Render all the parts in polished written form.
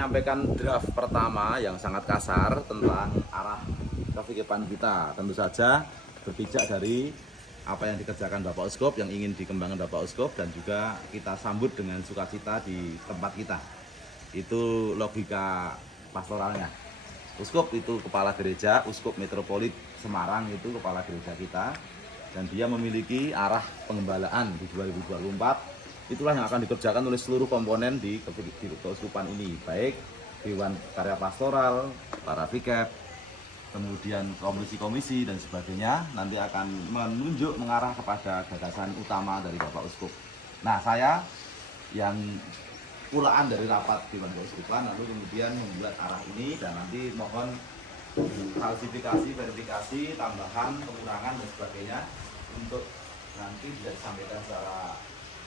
menyampaikan draft pertama yang sangat kasar tentang arah kehidupan kita. Tentu saja berpijak dari apa yang dikerjakan Bapak Uskup, yang ingin dikembangkan Bapak Uskup, dan juga kita sambut dengan sukacita di tempat kita. Itu logika pastoralnya. Uskup itu kepala gereja, Uskup Metropolit Semarang itu kepala gereja kita, dan dia memiliki arah pengembalaan di 2024. Itulah yang akan dikerjakan oleh seluruh komponen di keuskupan ini, baik Dewan Karya Pastoral, para vikep, kemudian komisi-komisi dan sebagainya, nanti akan menunjuk mengarah kepada gagasan utama dari Bapak Uskup. Nah, saya yang pulaan dari rapat Dewan Keuskupan, lalu kemudian membuat arah ini, dan nanti mohon falsifikasi, verifikasi, tambahan, pengurangan dan sebagainya untuk nanti bisa disampaikan secara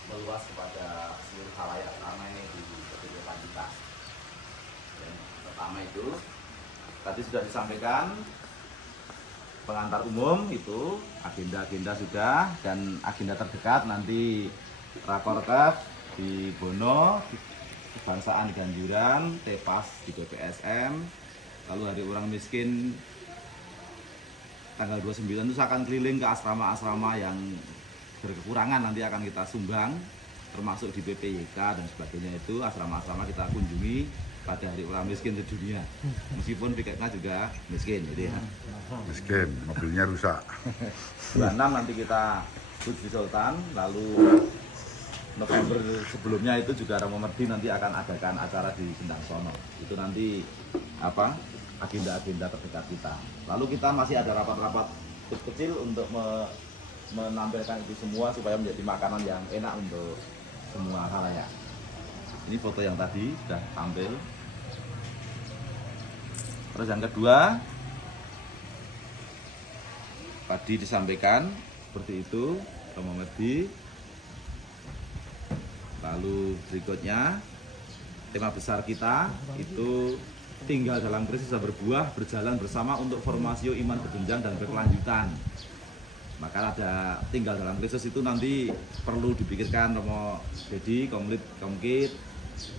meluas kepada seluruh khalayak ramai di kehidupan kita. Yang pertama itu tadi sudah disampaikan pengantar umum, itu agenda-agenda sudah, dan agenda terdekat nanti rakorkes di Bono, kebangsaan di Ganjuran, tepas di BPSM, lalu hari orang miskin tanggal 29 itu akan keliling ke asrama-asrama yang berkekurangan, nanti akan kita sumbang, termasuk di PPYK dan sebagainya. Itu asrama-asrama kita kunjungi pada hari orang miskin sedunia, meskipun piketnya juga miskin, jadi ya. Miskin, mobilnya rusak. 26 nanti kita di Sultan, lalu November sebelumnya itu juga Romo Merdi nanti akan adakan acara di Sendang Sono. Itu nanti apa agenda-agenda terdekat kita. Lalu kita masih ada rapat-rapat kecil untuk menampilkan itu semua supaya menjadi makanan yang enak untuk semua khalayak. Ini foto yang tadi sudah tampil. Terus yang kedua, tadi disampaikan seperti itu Romo Merdi. Lalu berikutnya tema besar kita itu tinggal dalam Kristus dan berbuah, berjalan bersama untuk formasio iman berjenjang dan berkelanjutan. Maka ada tinggal dalam Kristus itu nanti perlu dipikirkan Romo Dedi, Komlit, Komkit,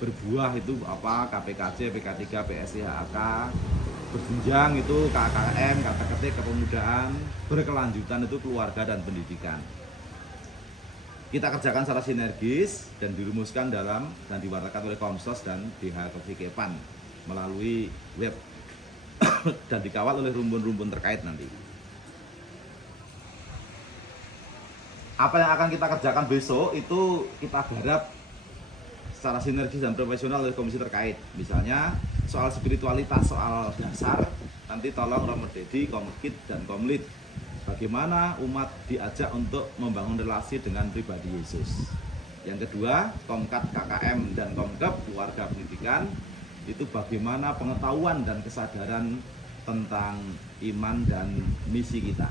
berbuah itu apa, KPKC, PK3, PSI, HAK, berjenjang itu KKM, kata ketik, kepemudaan, berkelanjutan itu keluarga dan pendidikan. Kita kerjakan secara sinergis dan dirumuskan dalam dan diwartakan oleh Komsos dan DH Kevikepan melalui web dan dikawal oleh rumpun-rumpun terkait nanti. Apa yang akan kita kerjakan besok itu kita garap secara sinergis dan profesional oleh komisi terkait. Misalnya soal spiritualitas, soal dasar, nanti tolong Romo Dedi, Komkit dan Komlit, bagaimana umat diajak untuk membangun relasi dengan pribadi Yesus. Yang kedua, Komkat, KKM dan Komkep, keluarga pendidikan, itu bagaimana pengetahuan dan kesadaran tentang iman dan misi kita.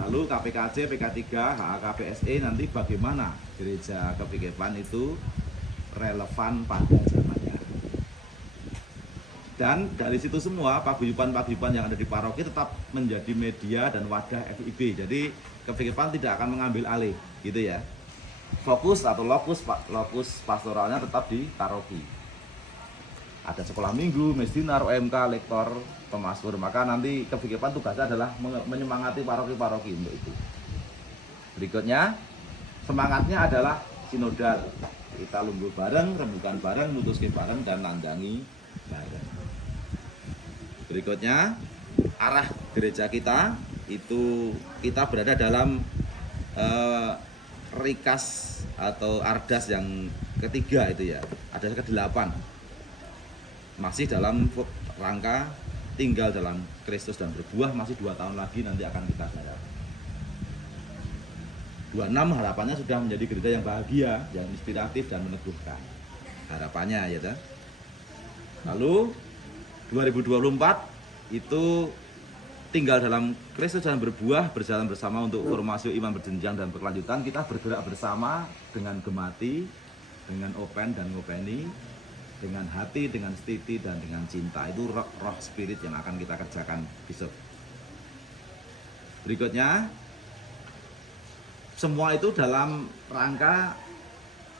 Lalu KPKC, PK3, HAK, PSE nanti bagaimana gereja kepikepan itu relevan pada zamannya. Dan dari situ semua paguyuban-paguyuban yang ada di paroki tetap menjadi media dan wadah FIB. Jadi kepikepan tidak akan mengambil alih, gitu ya. Fokus atau lokus pastoralnya tetap di paroki. Ada sekolah minggu, mesdinar, OMK, lektor, pemasmur. Maka nanti kepikepan tugasnya adalah menyemangati paroki-paroki untuk itu. Berikutnya, semangatnya adalah sinodal. Kita lungguh bareng, rembukan bareng, mutuskin bareng, dan nandangi bareng. Berikutnya, arah gereja kita itu kita berada dalam rikas atau ardas yang ketiga itu ya. Ada ke-8. Masih dalam rangka tinggal dalam Kristus dan berbuah, masih 2 tahun lagi nanti akan kita garap. 26 harapannya sudah menjadi gereja yang bahagia, yang inspiratif dan meneguhkan. Harapannya ya kan. Lalu 2024 itu tinggal dalam Kristus dan berbuah, berjalan bersama untuk formasi iman berjenjang dan berkelanjutan. Kita bergerak bersama dengan gemati, dengan open dan ngopeni, dengan hati, dengan stiti, dan dengan cinta. Itu roh spirit yang akan kita kerjakan besok. Berikutnya, semua itu dalam rangka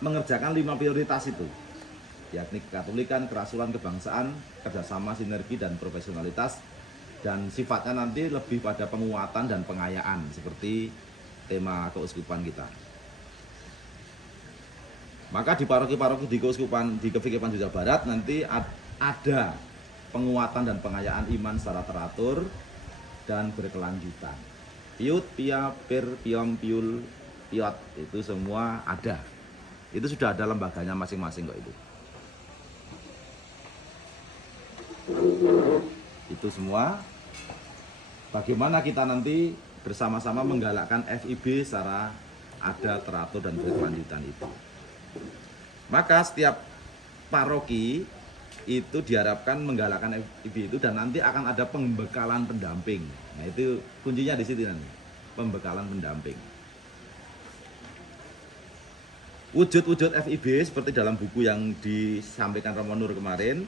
mengerjakan 5 prioritas itu. yakni kekatolikan, kerasulan, kebangsaan, kerjasama, sinergi, dan profesionalitas, dan sifatnya nanti lebih pada penguatan dan pengayaan seperti tema keuskupan kita. Maka di paroki-paroki di keuskupan di KVK Jawa Barat nanti ada penguatan dan pengayaan iman secara teratur dan berkelanjutan. Piut, pia, pir, piom, piul, piot, itu semua ada. Itu sudah ada lembaganya masing-masing kok itu. Itu semua. Bagaimana kita nanti bersama-sama menggalakkan FIB secara ada, teratur, dan berkelanjutan itu. Maka setiap paroki itu diharapkan menggalakkan FIB itu, dan nanti akan ada pembekalan pendamping. Nah itu kuncinya di situ nanti, pembekalan pendamping. Wujud-wujud FIB seperti dalam buku yang disampaikan Romo Nur kemarin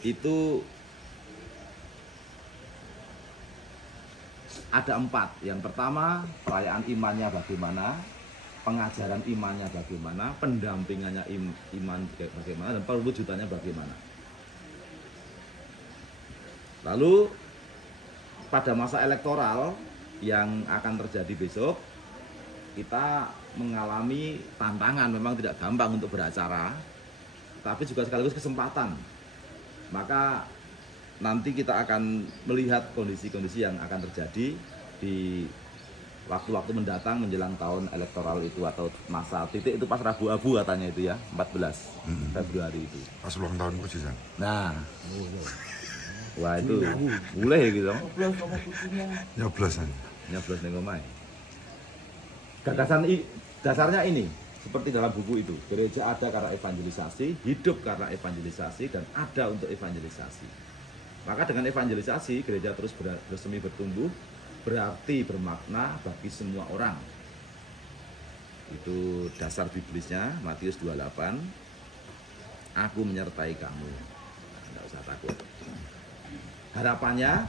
itu ada 4. Yang pertama, perayaan imannya bagaimana, pengajaran imannya bagaimana, pendampingannya iman bagaimana, dan perwujudannya bagaimana. Lalu pada masa elektoral yang akan terjadi besok, kita mengalami tantangan, memang tidak gampang untuk beracara, tapi juga sekaligus kesempatan. Maka nanti kita akan melihat kondisi-kondisi yang akan terjadi di waktu-waktu mendatang menjelang tahun elektoral itu, atau masa titik itu pas Rabu Abu katanya itu ya, 14 Februari itu. Pas ulang tahun kok sih, San? Nah, wah itu boleh gitu. Nyoblos, San. Nyoblos ning omahe. Dasarnya ini, seperti dalam buku itu, gereja ada karena evangelisasi, hidup karena evangelisasi, dan ada untuk evangelisasi. Maka dengan evangelisasi, gereja terus bersemi bertumbuh, berarti bermakna bagi semua orang. Itu dasar biblisnya, Matius 28, aku menyertai kamu, tidak usah takut. Harapannya,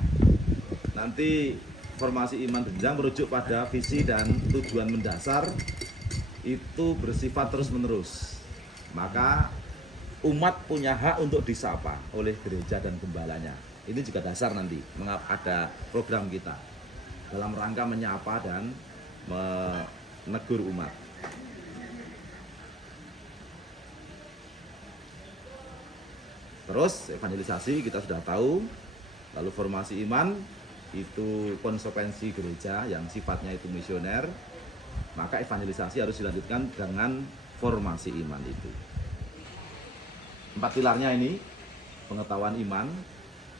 nanti formasi iman jenjang merujuk pada visi dan tujuan mendasar itu bersifat terus-menerus. Maka umat punya hak untuk disapa oleh gereja dan gembalanya. Ini juga dasar nanti mengapa ada program kita dalam rangka menyapa dan menegur umat. Terus evangelisasi kita sudah tahu, lalu formasi iman itu konsekuensi gereja yang sifatnya itu misioner, maka evangelisasi harus dilanjutkan dengan formasi iman itu. 4 pilarnya ini, pengetahuan iman,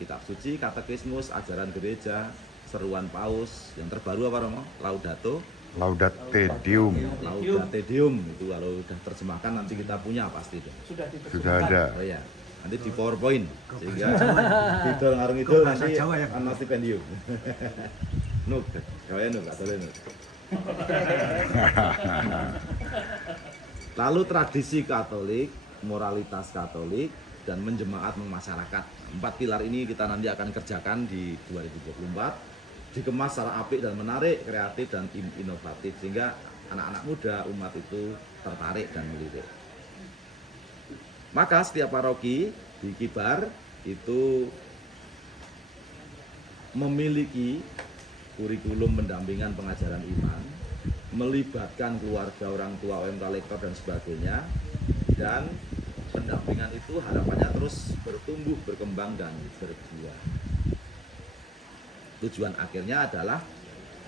kitab suci, katekismus, ajaran gereja, seruan paus, yang terbaru apa Romo? Laudato. Laudate Deum. Laudate Deum, itu kalau sudah terjemahkan nanti kita punya pasti itu. Sudah ada. Oh ya, nanti di PowerPoint sehingga Idol ngarung Idol nanti ana stipendium. Nuk, gawe nuk, atole nuk. Lalu tradisi Katolik, moralitas Katolik, dan menjemaat masyarakat. 4 pilar ini kita nanti akan kerjakan di 2024, dikemas secara apik dan menarik, kreatif dan inovatif, sehingga anak-anak muda umat itu tertarik dan melirik. Maka setiap paroki di Kibar itu memiliki kurikulum pendampingan pengajaran iman, melibatkan keluarga, orang tua, OMK, lektor dan sebagainya, dan pendampingan itu harapannya terus bertumbuh, berkembang dan berbuah. Tujuan akhirnya adalah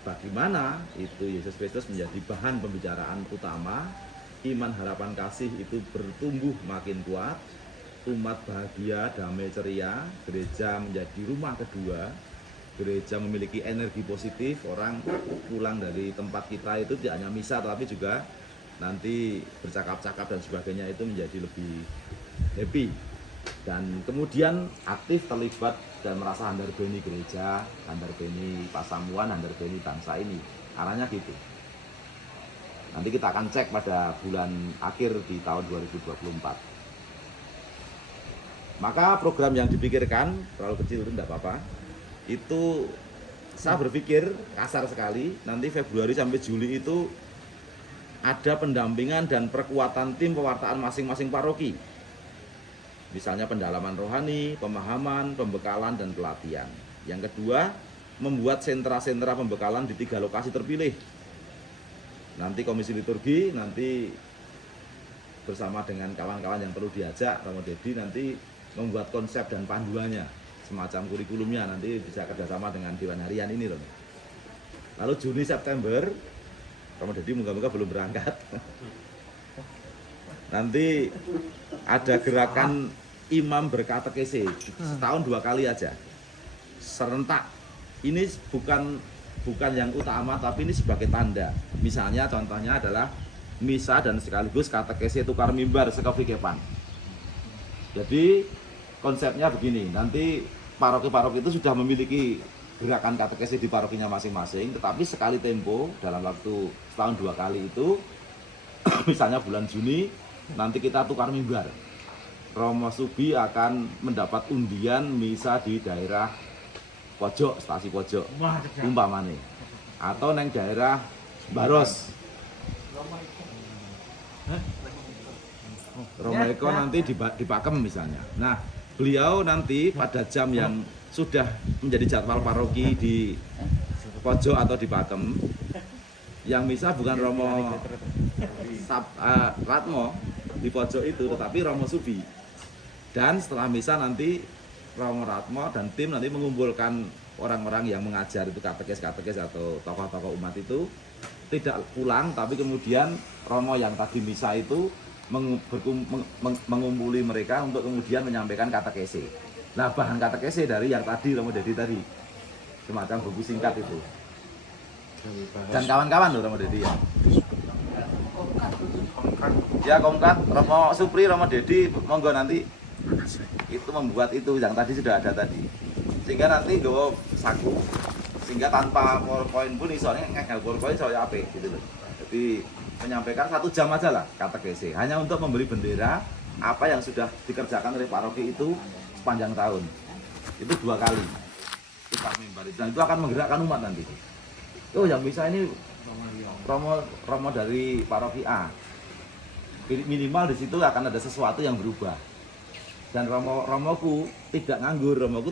bagaimana itu Yesus Kristus menjadi bahan pembicaraan utama, iman, harapan, kasih itu bertumbuh makin kuat, umat bahagia, damai, ceria, gereja menjadi rumah kedua, gereja memiliki energi positif, orang pulang dari tempat kita itu tidak hanya misa tapi juga nanti bercakap-cakap dan sebagainya, itu menjadi lebih happy, dan kemudian aktif terlibat dan merasa handarbeni gereja, handarbeni pasamuan, handarbeni bangsa ini, arahnya gitu. Nanti kita akan cek pada bulan akhir di tahun 2024. Maka program yang dipikirkan, terlalu kecil itu tidak apa-apa, itu saya berpikir kasar sekali, nanti Februari sampai Juli itu ada pendampingan dan perkuatan tim pewartaan masing-masing paroki. Misalnya pendalaman rohani, pemahaman, pembekalan, dan pelatihan. Yang kedua, membuat sentra-sentra pembekalan di 3 lokasi terpilih. Nanti komisi liturgi, nanti bersama dengan kawan-kawan yang perlu diajak, Romo Dedi nanti membuat konsep dan panduannya, semacam kurikulumnya, nanti bisa kerjasama dengan Dewan Harian ini, Romo. Lalu Juni September, Romo Dedi moga-moga belum berangkat. Nanti ada gerakan imam berkatekese, setahun 2 kali aja, serentak. Ini bukan yang utama, tapi ini sebagai tanda. Misalnya contohnya adalah misa dan sekaligus katekese tukar mimbar sekavikepan. Jadi konsepnya begini, nanti paroki-paroki itu sudah memiliki gerakan katekese di parokinya masing-masing, tetapi sekali tempo dalam waktu setahun 2 kali itu, misalnya bulan Juni, nanti kita tukar mimbar. Romo Subi akan mendapat undian misa di daerah pojok, stasi pojok, umpamane. Atau neng daerah Baros. Romo Eko nanti di Pakem misalnya. Nah, beliau nanti pada jam yang sudah menjadi jadwal paroki di pojok atau di Pakem, yang misa bukan Romo Ratmo di pojok itu, tetapi Romo Subi. Dan setelah misa nanti Romo Ratmo dan tim nanti mengumpulkan orang-orang yang mengajar itu katekes atau tokoh-tokoh umat itu tidak pulang, tapi kemudian Romo yang tadi misa itu mengumpuli mereka untuk kemudian menyampaikan katekese. Nah, bahan katekese dari yang tadi Romo Dedi tadi, semacam buku singkat itu. Dan kawan-kawan loh Romo Dedi ya. Ya Komkat, Romo Supri, Romo Dedi, monggo nanti itu membuat itu yang tadi sudah ada tadi. Sehingga nanti gue saku, sehingga tanpa PowerPoint pun soalnya ngegel PowerPoint soalnya apa gitu loh. Jadi menyampaikan 1 jam aja lah katekese, hanya untuk memberi bendera apa yang sudah dikerjakan oleh paroki itu sepanjang tahun. Itu 2 kali. Tukar mimbar itu, dan itu akan menggerakkan umat nanti. Oh yang bisa ini Romo dari paroki A. Minimal di situ akan ada sesuatu yang berubah. Dan Romoku tidak nganggur, Romoku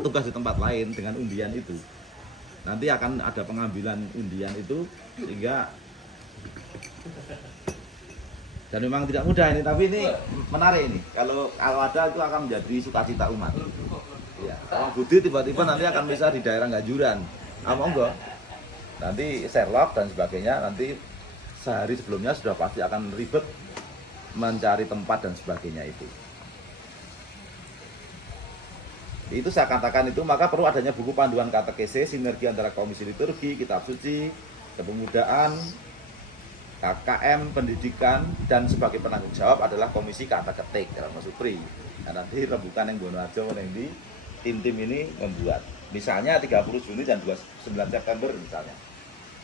tugas di tempat lain dengan undian itu. Nanti akan ada pengambilan undian itu, sehingga dan memang tidak mudah ini, tapi ini menarik ini. Kalau ada itu akan menjadi sukacita umat. Ya, Romo Budi tiba-tiba nanti akan bisa di daerah Ganjuran. Monggo. Nanti Sherlock dan sebagainya, nanti sehari sebelumnya sudah pasti akan ribet mencari tempat dan sebagainya itu. Itu saya katakan itu, maka perlu adanya buku panduan katekese, sinergi antara komisi liturgi, kitab suci, kepemudaan, KKM, pendidikan, dan sebagai penanggung jawab adalah komisi kata ketik dalam Supri. Nah, nanti rembukan yang Bonoarjo yang di tim-tim ini membuat. Misalnya 30 Juni dan 29 September misalnya.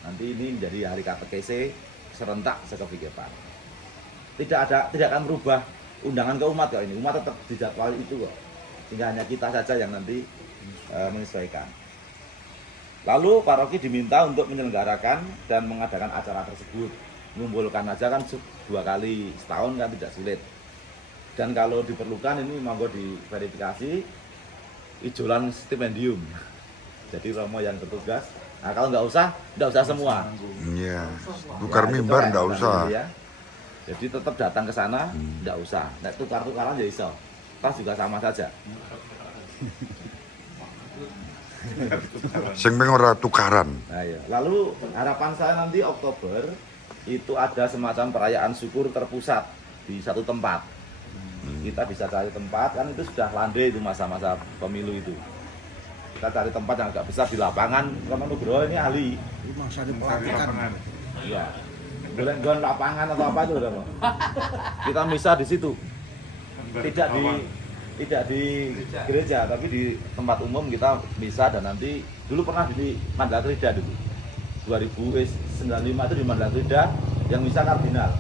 Nanti ini menjadi hari katekese serentak sekavikepan. Tidak akan merubah undangan ke umat kok ini. Umat tetap dijadwal itu kok. Sehingga hanya kita saja yang nanti menyesuaikan. Lalu paroki diminta untuk menyelenggarakan dan mengadakan acara tersebut. Mengumpulkan aja kan 2 kali setahun kan tidak sulit. Dan kalau diperlukan ini monggo diverifikasi ijolan stipendium. Jadi Romo yang bertugas. Nah kalau nggak usah semua. Iya. Tukar mimbar nggak usah. Ya. Jadi tetap datang ke sana, nggak usah. Nah, tukar-tukaran ya iso. Tas juga sama saja. Sing pengen ora tukaran. Nah, ya. Lalu harapan saya nanti Oktober itu ada semacam perayaan syukur terpusat di satu tempat. Kita bisa cari tempat, kan itu sudah landai itu masa-masa pemilu itu. Kita cari tempat yang agak besar di lapangan. Romo Nugroho ini ahli. Masa diperhatikan. Iya. Golek-golek lapangan atau apa itu Romo. Kita misa di situ. Tidak di gereja, tapi di tempat umum kita misa. Dan nanti dulu pernah di Mandala Krida dulu 2095 itu di Mandala Krida yang misa kardinal,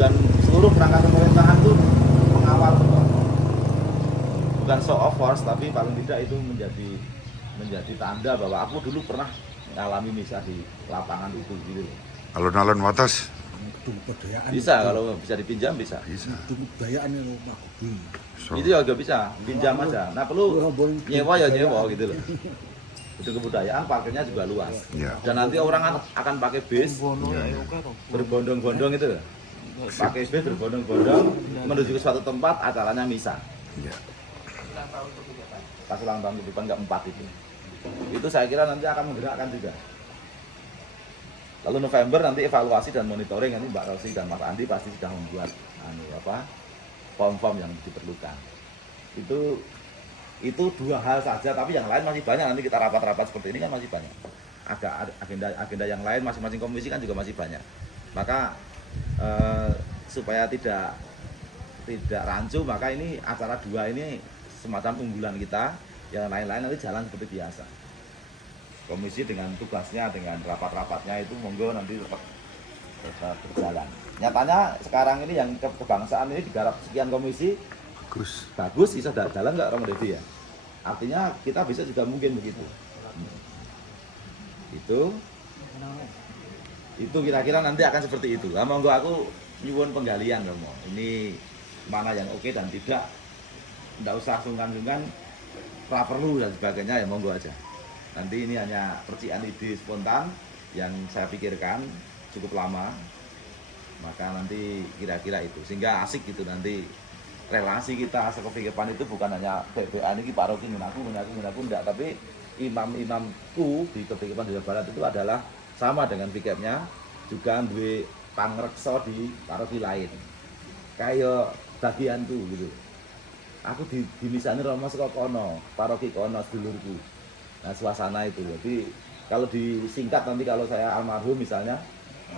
dan seluruh perangkat pemerintahan itu mengawal semua. Bukan show of force, tapi paling tidak itu menjadi tanda bahwa aku dulu pernah mengalami misa di lapangan itu gitu. Alun-alun watas. Kebudayaan. Bisa kalau bisa dipinjam bisa. Bisa. Kebudayaan itu Pak Budi. So, Itu juga bisa, pinjam aja. Nah perlu nyewa ya nyewa gitu loh. Itu kebudayaan, parkirnya juga luas. ya. Dan nanti orang akan pakai bis berbondong-bondong itu loh. Pakai bis berbondong-bondong menuju ke suatu tempat, acaranya misa. Ya. Pas ulang tahun kehidupan ke-4 itu. Itu saya kira nanti akan menggerakkan juga. Lalu November nanti evaluasi dan monitoring, nanti Mbak Rosi dan Mas Andi pasti sudah membuat form-form yang diperlukan. Itu dua hal saja, tapi yang lain masih banyak. Nanti kita rapat-rapat seperti ini kan masih banyak. Ada agenda yang lain, masing-masing komisi kan juga masih banyak. Maka supaya tidak rancu, maka ini acara 2 ini semacam unggulan kita. Yang lain-lain nanti jalan seperti biasa. Komisi dengan tugasnya, dengan rapat-rapatnya itu monggo nanti tetap berjalan. Nyatanya sekarang ini yang kebangsaan ini digarap sekian komisi, bagus, bisa jalan nggak Romo Dedi ya? Artinya kita bisa juga mungkin begitu. Itu kira-kira nanti akan seperti itu. Nah, monggo aku nyuwun penggalian Romo. Ini mana yang oke dan tidak usah sungkan-sungkan, pra perlu dan sebagainya ya monggo aja. Nanti ini hanya percikan ide spontan yang saya pikirkan cukup lama. Maka nanti kira-kira itu sehingga asik gitu nanti relasi kita sekepikepan itu bukan hanya BBA ini paroki menaku enggak, tapi imam-imamku di kepikepan Jawa Barat itu adalah sama dengan pikirnya juga duwe pangreksa di paroki lain. Kayak bagianku gitu. Aku dimisani Romo saka kono, paroki kono sedulurku. Nah, suasana itu. Jadi kalau disingkat nanti kalau saya almarhum misalnya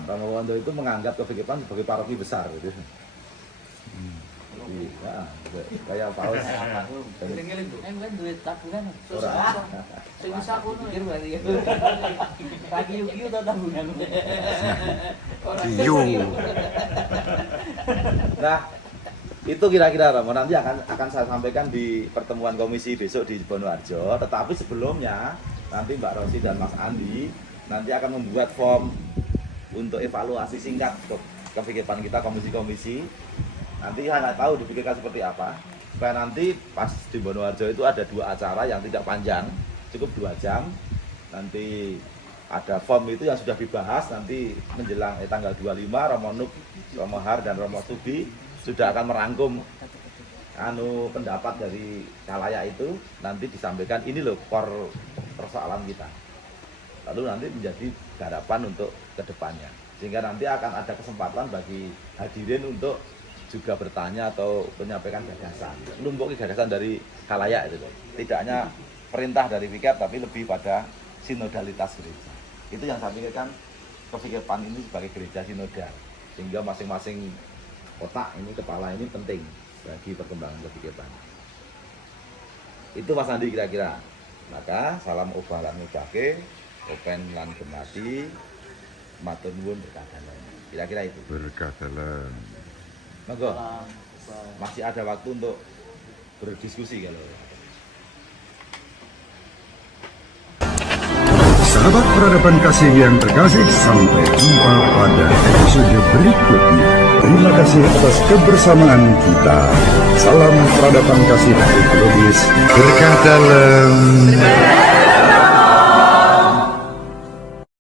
Romo Wondo itu menganggap kepikepan sebagai paroki besar gitu. Ya, kayak paus. Kan duit tabungan. Ora. Sing bisa kuno ya berarti. Lagi yuk tabungan. Yo. Nah, itu kira-kira Romo nanti akan saya sampaikan di pertemuan komisi besok di Bonoarjo. Tetapi sebelumnya nanti Mbak Rosi dan Mas Andi nanti akan membuat form untuk evaluasi singkat kepikepan kita komisi-komisi. Nanti saya nggak tahu dipikirkan seperti apa. Supaya nanti pas di Bonoarjo itu ada 2 acara yang tidak panjang, cukup 2 jam. Nanti ada form itu yang sudah dibahas nanti menjelang tanggal 25 Romo Nuk, Romo Har dan Romo Subi sudah akan merangkum pendapat dari khalayak itu, nanti disampaikan ini loh core persoalan kita. Lalu nanti menjadi garapan untuk kedepannya. Sehingga nanti akan ada kesempatan bagi hadirin untuk juga bertanya atau menyampaikan gagasan. Lumpuki gagasan dari khalayak itu. Tidak hanya perintah dari fikir tapi lebih pada sinodalitas gereja. Itu yang saya pikirkan kepikepan ini sebagai gereja sinodal. Sehingga masing-masing otak ini, kepala ini penting bagi perkembangan kepikepan. Itu Mas Andi kira-kira. Maka salam obah lan ngubahke, open lan gemati, matur nuwun berkah dalam. Kira-kira itu. Berkah dalam. Monggo. Masih ada waktu untuk berdiskusi kalau. Sahabat peradaban kasih yang terkasih, sampai jumpa pada episode berikutnya. Terima kasih atas kebersamaan kita. Salam peradaban kasih ekologis. Berkah dalam.